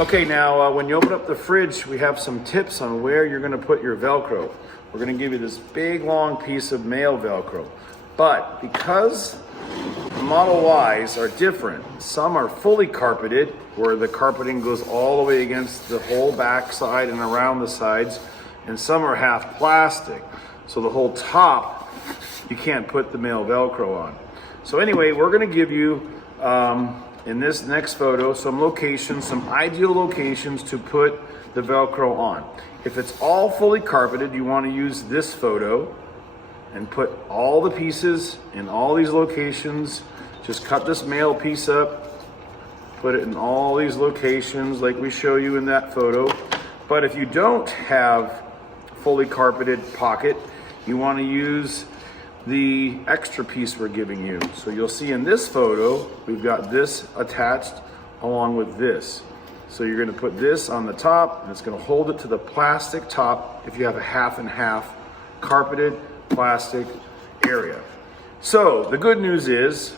Okay, now when you open up the fridge, we have some tips on where you're going to put your Velcro. We're going to give you this big long piece of male Velcro. But because the Model Ys are different, some are fully carpeted, where the carpeting goes all the way against the whole back side and around the sides, and some are half plastic. So the whole top, you can't put the male Velcro on. So anyway, we're going to give you, in this next photo, some locations, some ideal locations to put the Velcro on. If it's all fully carpeted, you want to use this photo and put all the pieces in all these locations. Just cut this male piece up, put it in all these locations like we show you in that photo. But if you don't have fully carpeted pocket, you want to use the extra piece we're giving you. So you'll see in this photo, we've got this attached along with this. So you're going to put this on the top, and it's going to hold it to the plastic top if you have a half and half carpeted plastic area. So the good news is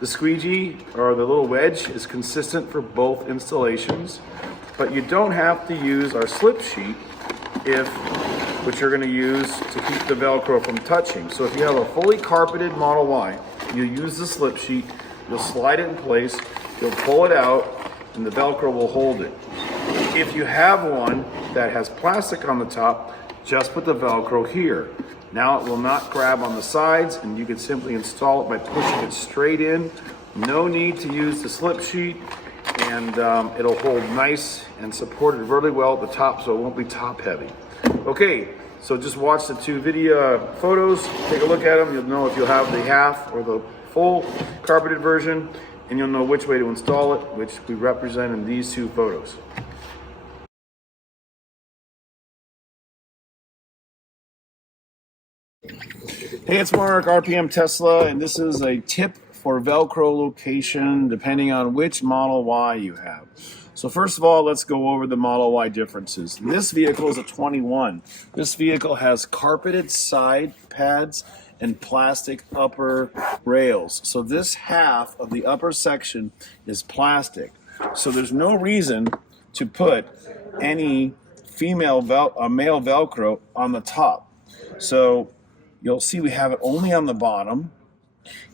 the squeegee, or the little wedge, is consistent for both installations, but you don't have to use our slip sheet which you're going to use to keep the Velcro from touching. So if you have a fully carpeted Model Y, you use the slip sheet, you'll slide it in place, you'll pull it out, and the Velcro will hold it. If you have one that has plastic on the top, just put the Velcro here. Now it will not grab on the sides, and you can simply install it by pushing it straight in. No need to use the slip sheet, and it'll hold nice and support it really well at the top, so it won't be top heavy. Okay, so just watch the two video photos, take a look at them. You'll know if you'll have the half or the full carpeted version, and you'll know which way to install it, which we represent in these two photos. Hey, it's Mark, RPM Tesla, and this is a tip for Velcro location depending on which Model Y you have. So first of all, let's go over the Model Y differences. This vehicle is a 21. This vehicle has carpeted side pads and plastic upper rails. So this half of the upper section is plastic. So there's no reason to put any male Velcro on the top. So you'll see we have it only on the bottom.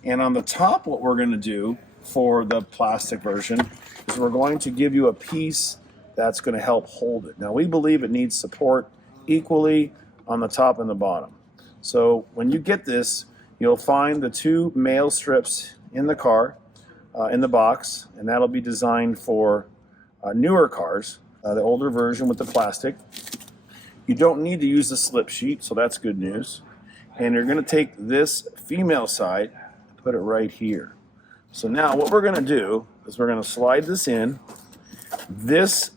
And on the top, what we're going to do for the plastic version is we're going to give you a piece that's going to help hold it. Now, we believe it needs support equally on the top and the bottom. So when you get this, you'll find the two male strips in the car, in the box, and that'll be designed for newer cars, the older version with the plastic. You don't need to use the slip sheet, so that's good news. And you're going to take this female side, put it right here. So now what we're going to do is we're going to slide this in. This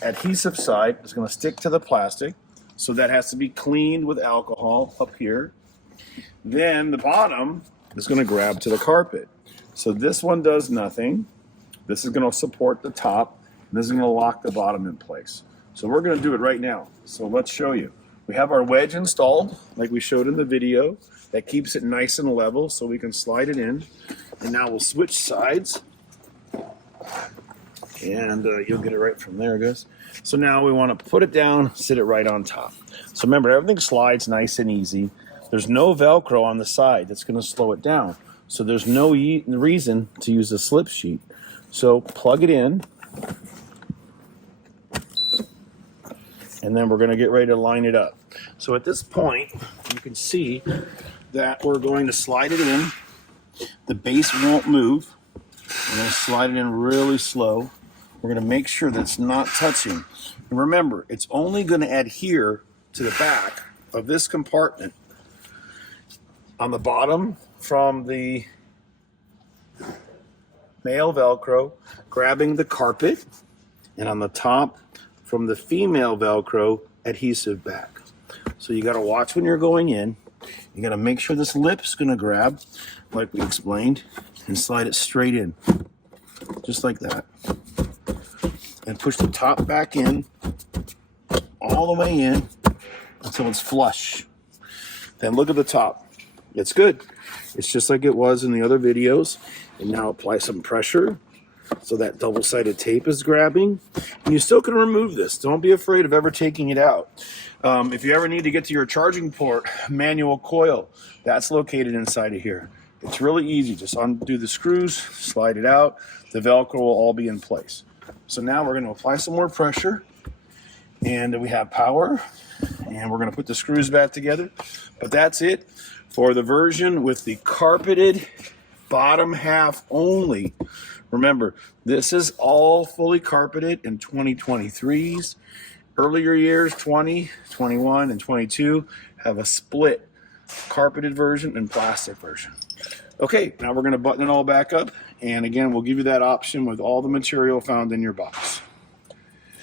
adhesive side is going to stick to the plastic, so that has to be cleaned with alcohol up here. Then the bottom is going to grab to the carpet. So this one does nothing. This is going to support the top, and this is going to lock the bottom in place. So we're going to do it right now. So let's show you. We have our wedge installed, like we showed in the video. That keeps it nice and level so we can slide it in. And now we'll switch sides. And you'll get it right from there, guys. So now we want to put it down, sit it right on top. So remember, everything slides nice and easy. There's no Velcro on the side that's going to slow it down. So there's no reason to use a slip sheet. So plug it in. And then we're going to get ready to line it up. So at this point, you can see that we're going to slide it in. The base won't move. We're going to slide it in really slow. We're going to make sure that it's not touching. And remember, it's only going to adhere to the back of this compartment on the bottom from the male Velcro grabbing the carpet, and on the top from the female Velcro adhesive back. So you got to watch when you're going in. You got to make sure this lip's going to grab, like we explained, and slide it straight in, just like that. And push the top back in, all the way in, until it's flush. Then look at the top. It's good. It's just like it was in the other videos. And now apply some pressure so that double-sided tape is grabbing. And you still can remove this. Don't be afraid of ever taking it out. If you ever need to get to your charging port, manual coil, that's located inside of here. It's really easy. Just undo the screws, slide it out. The Velcro will all be in place. So now we're going to apply some more pressure, and we have power, and we're going to put the screws back together. But that's it for the version with the carpeted bottom half only. Remember, this is all fully carpeted in 2023s. Earlier years, 20, 21, and 22 have a split carpeted version and plastic version. Okay, now we're going to button it all back up. And again, we'll give you that option with all the material found in your box.